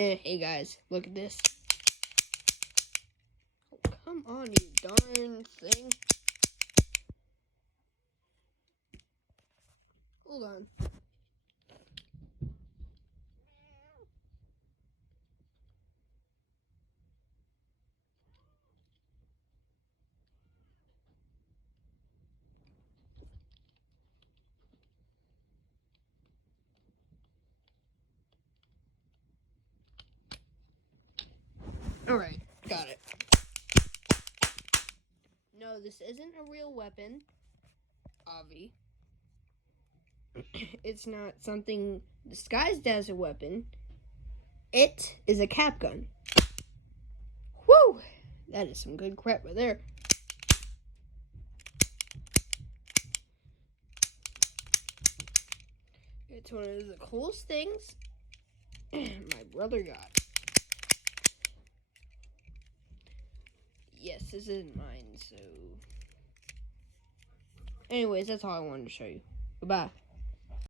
Hey guys, look at this. Oh, come on, you darn thing. Hold on. Alright, got it. No, this isn't a real weapon. Obvi. It's not something disguised as a weapon. It is a cap gun. Whew! That is some good crap right there. It's one of the coolest things my brother got. Yes, this isn't mine, so... Anyways, that's all I wanted to show you. Goodbye.